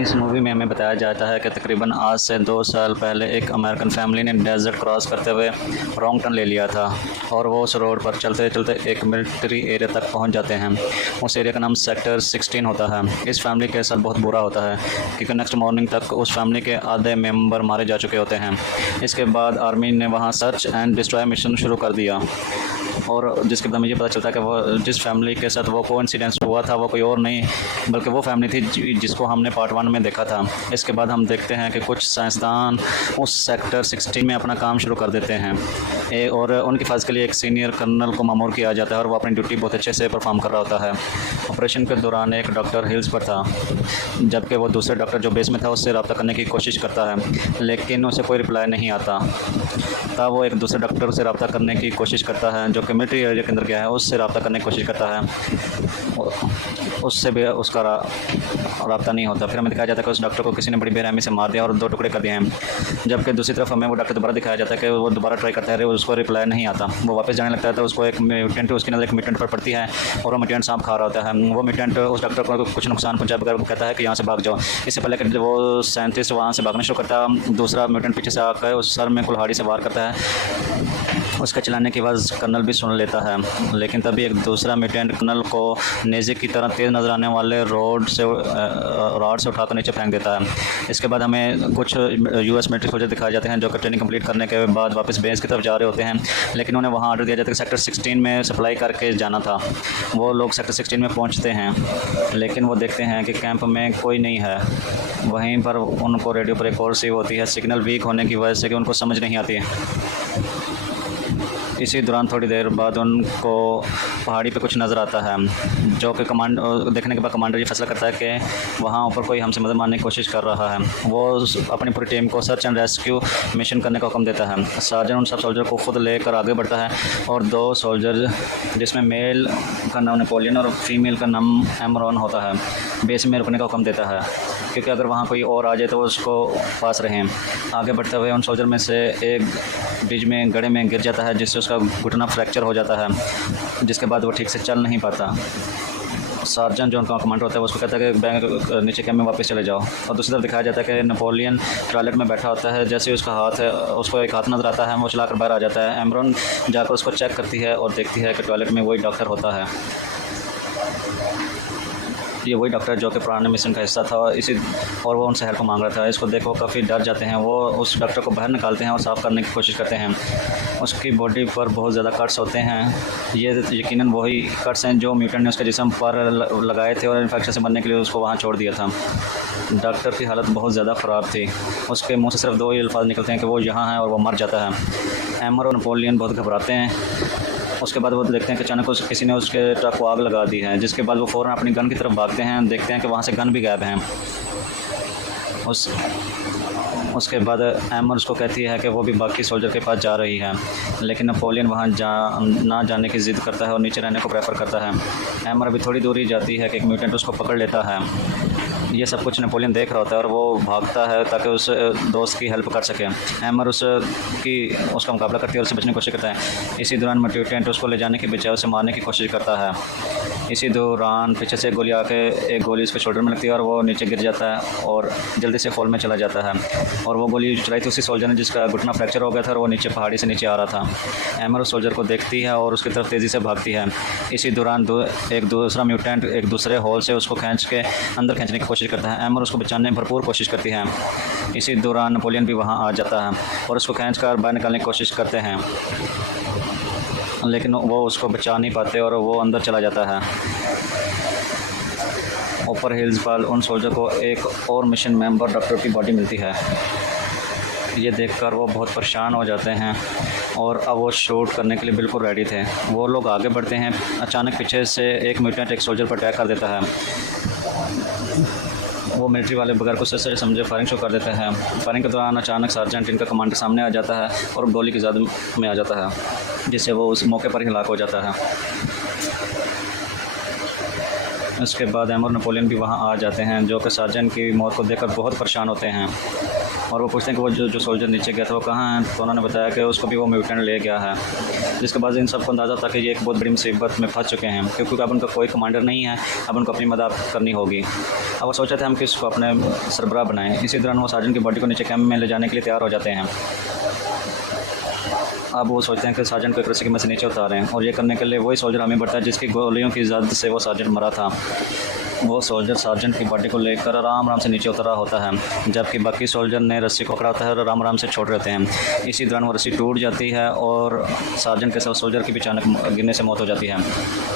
इस मूवी में हमें बताया जाता है कि तकरीबन आज से 2 साल पहले एक अमेरिकन फैमिली ने डेजर्ट क्रॉस करते हुए रॉन्ग टर्न ले लिया था और वो उस रोड पर चलते चलते एक मिलिट्री एरिया तक पहुंच जाते हैं। उस एरिया का नाम सेक्टर 16 होता है। इस फैमिली के साथ बहुत बुरा होता है क्योंकि नेक्स्ट मॉर्निंग तक उस फैमिली के आधे मेंबर मारे जा चुके होते हैं। इसके बाद आर्मी ने वहाँ सर्च एंड डिस्ट्रॉय मिशन शुरू कर दिया और जिसके बाद मुझे पता चलता है कि वो जिस फैमिली के साथ वो कोइंसिडेंस हुआ था वो कोई और नहीं बल्कि वो फैमिली थी जिसको हमने पार्ट 1 में देखा था। इसके बाद हम देखते हैं कि कुछ साइंसदान उस सेक्टर 16 में अपना काम शुरू कर देते हैं और उनकी फ़ाज के लिए एक सीनियर कर्नल को मामूर किया जाता है और वो अपनी ड्यूटी बहुत अच्छे से परफॉर्म कर रहा होता है। ऑपरेशन के दौरान एक डॉक्टर हिल्स पर था जबकि वो दूसरे डॉक्टर जो बेस में था उससे रब्ता करने की कोशिश करता है लेकिन उसे कोई रिप्लाई नहीं आता। तब वो एक दूसरे डॉक्टर से रब्ता करने की कोशिश करता है जो कि मिलिट्री एरिया के अंदर गया है, उससे रब्ता करने की कोशिश करता है, उससे भी उसका रब्ता नहीं होता। फिर हमें दिखाया जाता है कि उस डॉक्टर को किसी ने बड़ी बेरहमी से मार दिया और 2 टुकड़े कर दिए हैं। जबकि दूसरी तरफ हमें वो डॉक्टर दोबारा दिखाया जाता है कि वो दोबारा ट्राई करता है, उसको रिप्लाई नहीं आता। वो वापस जाने लगता है तो उसको एक म्यूटेंट उसकी नज़र एक म्यूटेंट पर पड़ती है और वो म्यूटेंट सांप खा रहा होता है। वो म्यूटेंट उस डॉक्टर को कुछ नुकसान पहुँचा बगैर कहता है कि यहाँ से भाग जाओ। इससे पहले कि वो साइंटिस्ट वहाँ से भागना शुरू करता है, दूसरा म्यूटेंट पीछे से आकर उस सर में कुल्हाड़ी से वार करता है। उसका चलाने की आवाज़ कर्नल भी सुन लेता है लेकिन तभी एक दूसरा म्यूटेंट कर्नल को नेज़े की तरह तेज़ नज़र आने वाले रॉड से उठाकर नीचे फेंक देता है। इसके बाद हमें कुछ यूएस मिलिट्री सोल्जर दिखाए जाते हैं जो कि ट्रेनिंग कंप्लीट करने के बाद वापस बेस की तरफ जा रहे होते हैं लेकिन उन्हें वहाँ ऑर्डर दिया जाता है कि सेक्टर 16 में सप्लाई करके जाना था। वो लोग सेक्टर 16 में पहुँचते हैं लेकिन वो देखते हैं कि कैंप में कोई नहीं है। वहीं पर उनको रेडियो पर एक और रिसीव होती है सिग्नल वीक होने की वजह से कि उनको समझ नहीं आती है। इसी दौरान थोड़ी देर बाद उनको पहाड़ी पे कुछ नज़र आता है जो कि देखने के बाद कमांडर ये फैसला करता है कि वहाँ ऊपर कोई हमसे मदद मारने की कोशिश कर रहा है। वो अपनी पूरी टीम को सर्च एंड रेस्क्यू मिशन करने का हुक्म देता है। सार्जेंट उन सब सोल्जर को खुद लेकर आगे बढ़ता है और 2 सोल्जर जिसमें मेल का नाम नेपोलियन और फीमेल का नाम एमरॉन होता है बेस में रुकने का हुक्म देता है क्योंकि अगर वहाँ कोई और आ जाए तो उसको पास रहें। आगे बढ़ते हुए उन सोल्जर में से एक ब्रिज में गड्ढे में गिर जाता है जिससे उसका घुटना फ्रैक्चर हो जाता है जिसके बाद वो ठीक से चल नहीं पाता। सार्जेंट जो उनका कमांडर होता है वो उसको कहता है कि बैंक नीचे कैम्प में वापस चले जाओ। और दूसरी तरफ दिखाया जाता है कि नेपोलियन टॉयलेट में बैठा होता है। जैसे उसका हाथ है उसको एक हाथ नज़र आता है वो चलाकर बाहर आ जाता है। एमरॉन जाकर उसको चेक करती है और देखती है कि टॉयलेट में वही डॉक्टर होता है। ये वही डॉक्टर जो कि पुराने मिशन का हिस्सा था और वो उनसे हेल्प मांग रहा था। इसको देखो काफ़ी डर जाते हैं। वो उस डॉक्टर को बाहर निकालते हैं और साफ़ करने की कोशिश करते हैं। उसकी बॉडी पर बहुत ज़्यादा कट्स होते हैं। ये यकीनन वही कट्स हैं जो म्यूटेंट ने उसके जिस्म पर लगाए थे और इन्फेक्शन से मरने के लिए उसको वहाँ छोड़ दिया था। डॉक्टर की हालत बहुत ज़्यादा ख़राब थी। उसके मुँह से सिर्फ 2 ही अल्फाज निकलते हैं कि वो यहाँ है और वो मर जाता है। एमर और नेपोलियन बहुत घबराते हैं। उसके बाद वो देखते हैं कि अचानक किसी ने उसके ट्रक को आग लगा दी है जिसके बाद वो फ़ौरन अपनी गन की तरफ भागते हैं। देखते हैं कि वहाँ से गन भी गायब है। उसके बाद एमर उसको कहती है कि वो भी बाकी सोल्जर के पास जा रही है लेकिन नेपोलियन वहाँ ना जाने की ज़िद करता है और नीचे रहने को प्रेफर करता है। एमर अभी थोड़ी दूरी जाती है कि एक म्यूटेंट उसको पकड़ लेता है। ये सब कुछ नेपोलियन देख रहा होता है और वो भागता है ताकि उस दोस्त की हेल्प कर सके। एमर उसका मुकाबला करती है और उससे बचने की कोशिश करता है। इसी दौरान म्यूटेंट उसको ले जाने की बजाय उसे मारने की कोशिश करता है। इसी दौरान पीछे से गोली आके एक गोली उसके शोल्डर में लगती है और वो नीचे गिर जाता है और जल्दी से फॉल में चला जाता है। और वो गोली चलाई थी उसी सोल्जर ने जिसका घुटना फ्रैक्चर हो गया था और वो नीचे पहाड़ी से नीचे आ रहा था। एमर उस सोल्जर को देखती है और उसकी तरफ तेज़ी से भागती है। इसी दौरान एक दूसरा म्यूटेंट एक दूसरे होल से उसको खींच के अंदर खींचने की कोशिश करता है। एमर उसको बचाने की भरपूर कोशिश करती है। इसी दौरान नेपोलियन भी वहाँ आ जाता है और उसको खींच कर बाहर निकालने की कोशिश करते हैं लेकिन वो उसको बचा नहीं पाते और वो अंदर चला जाता है। ऊपर हिल्स पर उन सोल्जर को एक और मिशन मेंबर डॉक्टर की बॉडी मिलती है। ये देखकर वो बहुत परेशान हो जाते हैं और अब वो शूट करने के लिए बिल्कुल रेडी थे। वो लोग आगे बढ़ते हैं। अचानक पीछे से एक म्यूटेंट एक सोल्जर पर अटैक कर देता है। वो मिलिट्री वाले बगैर कुछ से समझे फायरिंग शुरू कर देते हैं। फायरिंग के दौरान अचानक सार्जेंट इनका कमांडर सामने आ जाता है और गोली की ज़द में आ जाता है जिससे वो उस मौके पर ही हलाक हो जाता है। उसके बाद एम और नेपोलियन भी वहाँ आ जाते हैं, जो कि सार्जेंट की मौत को देखकर बहुत परेशान होते हैं और वो पूछते हैं कि वो जो सोल्जर नीचे गया था वो कहाँ है। तो उन्होंने बताया कि उसको भी वो म्यूटेंट ले गया है। जिसके बाद इन सबको अंदाज़ा था कि ये एक बहुत बड़ी मुसीबत में फंस चुके हैं, क्योंकि अब उनका कोई कमांडर नहीं है, अब उनको अपनी मदद करनी होगी। अब वो सोचे थे हम किसको अपने सरबराह बनाएं। इसी दौरान वो सार्जेंट की बॉडी को नीचे कैंप में ले जाने के लिए तैयार हो जाते हैं। अब वो सोचते हैं कि सार्जेंट को एक रस्सी की मदद से नीचे उतारें, और ये करने के लिए वही सोल्जर हमें बढ़ता है जिसकी गोलियों की जद से वो सार्जेंट मरा था। वो सोल्जर सार्जेंट की बॉडी को लेकर आराम आराम से नीचे उतरा होता है, जबकि बाकी सोल्जर ने रस्सी को पकड़ा होता है और आराम आराम से छोड़ रहते हैं। इसी दौरान वो रस्सी टूट जाती है और सार्जेंट के साथ सोल्जर की भी अचानक गिरने से मौत हो जाती है।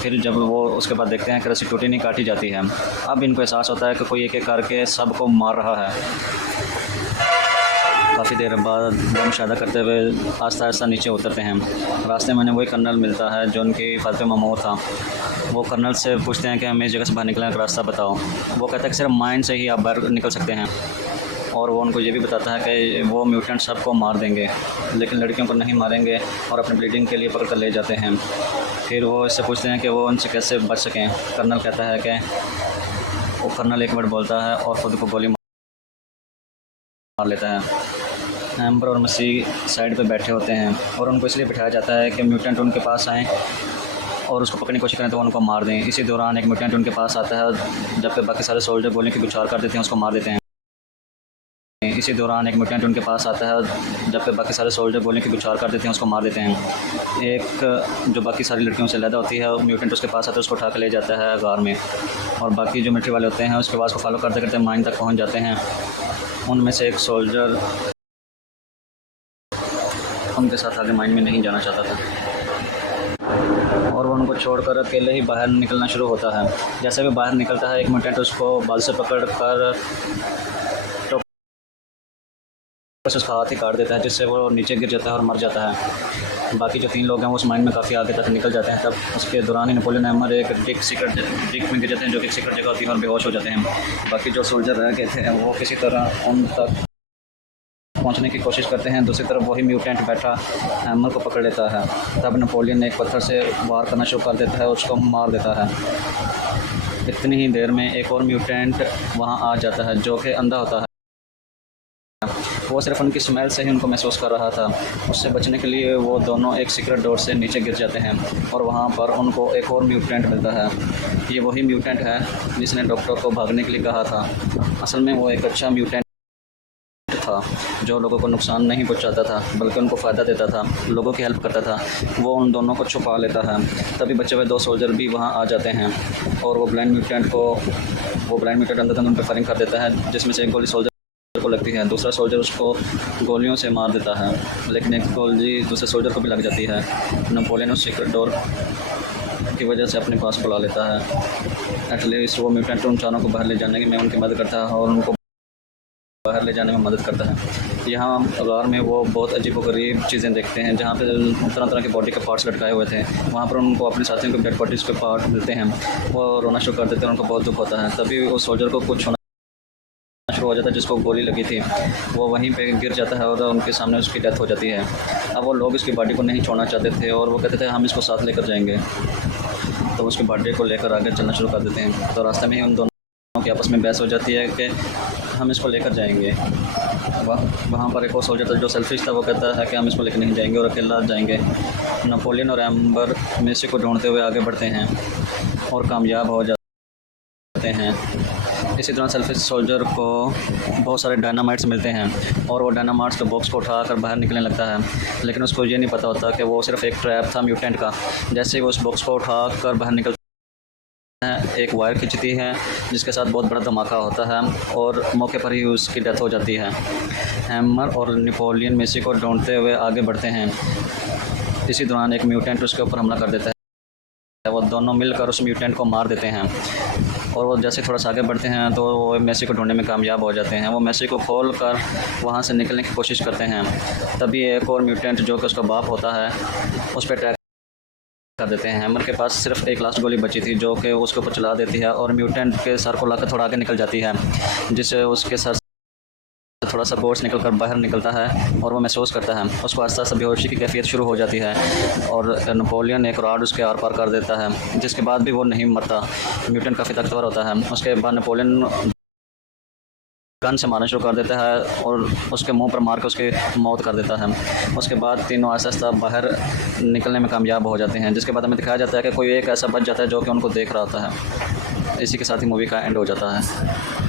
फिर जब वो उसके बाद देखते हैं कि रस्सी टूटी नहीं काटी जाती है, अब इनको एहसास होता है कि कोई एक एक करके सबको मार रहा है। काफ़ी देर बाद वो मुशाहिदा करते हुए आस्ता आस्ता नीचे उतरते हैं। रास्ते में उन्हें वही कर्नल मिलता है जो उनकी हिफाजत में मामूर था। वो कर्नल से पूछते हैं कि हमें इस जगह से बाहर निकलने का रास्ता बताओ। वो कहता है कि सिर्फ माइंड से ही आप बाहर निकल सकते हैं, और वो उनको ये भी बताता है कि वो म्यूटेंट सबको मार देंगे, लेकिन लड़कियों को नहीं मारेंगे, और अपने ब्लीडिंग के लिए पकड़ कर ले जाते हैं। फिर वो इससे पूछते हैं कि वो उनसे कैसे बच सकें। कर्नल कहता है कि वो कर्नल एक वर्ड बोलता है और ख़ुद को गोली मार लेता है। एम्बर और मसीह साइड पे बैठे होते हैं और उनको इसलिए बिठाया जाता है कि म्यूटेंट उनके पास आएँ और उसको पकड़ने की कोशिश करें तो उनको मार दें। इसी दौरान एक म्यूटेंट उनके पास आता है, जबकि बाकी सारे सोल्जर गोलियों की बौछार कर देते हैं, उसको मार देते हैं। इसी दौरान एक म्यूटेंट उनके पास आता है, जबकि बाकी सारे सोल्जर गोलियों की बौछार कर देते हैं, उसको मार देते हैं। एक जो बाकी सारी लड़कियों से अलग होती है, म्यूटेंट उसके पास आता है, उसको उठा कर ले जाता है गार में, और बाकी जो मिलिट्री वाले होते हैं उसके पास को फॉलो करते करते माइन तक पहुँच जाते हैं। उनमें से एक सोल्जर उनके साथ आगे माइन में नहीं जाना चाहता था और वो उनको छोड़कर अकेले ही बाहर निकलना शुरू होता है। जैसे भी बाहर निकलता है, एक म्यूटेंट उसको बाल से पकड़ कर उसका हाथ ही काट देता है, जिससे वो नीचे गिर जाता है और मर जाता है। बाकी जो 3 लोग हैं वो उस माइन में काफ़ी आगे तक निकल जाते हैं। तब उसके दौरान ही नेपोलियन एमर एक डिक में गिर जाते हैं, जो कि सीक्रेट जगह होती है, और बेहोश हो जाते हैं। बाकी जो सोल्जर रह गए थे वो किसी तरह उन तक पहुंचने की कोशिश करते हैं। दूसरी तरफ वही म्यूटेंट बैठा एमर को पकड़ लेता है। तब नेपोलियन ने एक पत्थर से वार करना शुरू कर देता है और उसको मार देता है। इतनी ही देर में एक और म्यूटेंट वहां आ जाता है, जो कि अंधा होता है। वो सिर्फ उनकी स्मेल से ही उनको महसूस कर रहा था। उससे बचने के लिए वो दोनों एक सीक्रेट डोर से नीचे गिर जाते हैं और वहाँ पर उनको एक और म्यूटेंट मिलता है। ये वही म्यूटेंट है जिसने डॉक्टर को भागने के लिए कहा था। असल में वो एक अच्छा म्यूटेंट था जो लोगों को नुकसान नहीं पहुंचाता था, बल्कि उनको फ़ायदा देता था, लोगों की हेल्प करता था। वो उन दोनों को छुपा लेता है। तभी बचे हुए 2 सोल्जर भी वहाँ आ जाते हैं और वो ब्लाइंड म्यूटेंट अंदर उन पर फायरिंग कर देता है, जिसमें से एक गोली सोल्जर को लगती है। दूसरा सोल्जर उसको गोलियों से मार देता है, लेकिन एक गोली दूसरे सोल्जर को भी लग जाती है। नेपोलियन उस सीक्रेट डोर की वजह से अपने पास बुला लेता है। एटलीस्ट वो म्यूटेंट उन चारों को बाहर ले जाने में उनकी मदद करता है और उनको बाहर ले जाने में मदद करता है। यहाँ गार में वो बहुत अजीबोगरीब चीज़ें देखते हैं, जहाँ पे तरह तरह के बॉडी के पार्ट्स लटकाए हुए थे। वहाँ पर उनको अपने साथियों के डेड बॉडीज़ के पार्ट मिलते हैं। वो रोना शुरू कर देते हैं, उनको बहुत दुख होता है। तभी वो सोल्जर को कुछ होना शुरू हो जाता है, जिसको गोली लगी थी वो वहीं पे गिर जाता है और उनके सामने उसकी डेथ हो जाती है। अब वो लोग इसकी बॉडी को नहीं छोड़ना चाहते थे और वो कहते थे हम इसको साथ लेकर जाएंगे, तो उसकी बॉडी को लेकर आगे चलना शुरू कर देते हैं। तो रास्ते में ही उन दोनों की आपस में बहस हो जाती है कि हम इसको लेकर जाएंगे। वहाँ पर एक और सोल्जर था जो सेल्फिश था, वो कहता है कि हम इसको लेकर नहीं जाएंगे और अकेला जाएंगे। नेपोलियन और एम्बर मेसी को ढूंढते हुए आगे बढ़ते हैं और कामयाब हो जाते हैं। इसी दौरान सेल्फिश सोल्जर को बहुत सारे डायनामाइट्स मिलते हैं और वो डायनामाइट्स के बॉक्स को उठाकर बाहर निकलने लगता है, लेकिन उसको ये नहीं पता होता कि वो सिर्फ एक ट्रैप था म्यूटेंट का। जैसे ही वो उस बॉक्स को उठाकर बाहर निकलता है, एक वायर खिंचती है जिसके साथ बहुत बड़ा धमाका होता है और मौके पर ही उसकी डेथ हो जाती है। हैमर और नेपोलियन मेसी को ढूंढते हुए आगे बढ़ते हैं। इसी दौरान एक म्यूटेंट उसके ऊपर हमला कर देता है। वो दोनों मिलकर उस म्यूटेंट को मार देते हैं और वो जैसे थोड़ा सा आगे बढ़ते हैं तो वो मेसी को ढूंढने में कामयाब हो जाते हैं। वो मेसी को खोल कर वहाँ से निकलने की कोशिश करते हैं। तभी एक और म्यूटेंट जो कि उसका बाप होता है उस पर अटैक कर देते हैं। हैमर के पास सिर्फ एक लास्ट गोली बची थी जो कि उसके ऊपर चला देती है और म्यूटेंट के सर को लाकर थोड़ा आगे निकल जाती है, जिससे उसके सर थोड़ा सा बोर्ड निकल कर बाहर निकलता है और वो महसूस करता है। उसको आस्ता आस्ता बेहोशी की कैफियत शुरू हो जाती है और नेपोलियन एक रॉड उसके आर पार कर देता है, जिसके बाद भी वो नहीं मरता। न्यूटन काफ़ी ताकतवर होता है। उसके बाद नेपोलियन गन से मारना शुरू कर देता है और उसके मुंह पर मार कर उसकी मौत कर देता है। उसके बाद तीनों आहिस्ता आहिस्ता बाहर निकलने में कामयाब हो जाते हैं, जिसके बाद हमें दिखाया जाता है कि कोई एक ऐसा बच जाता है जो कि उनको देख रहा होता है। इसी के साथ ही मूवी का एंड हो जाता है।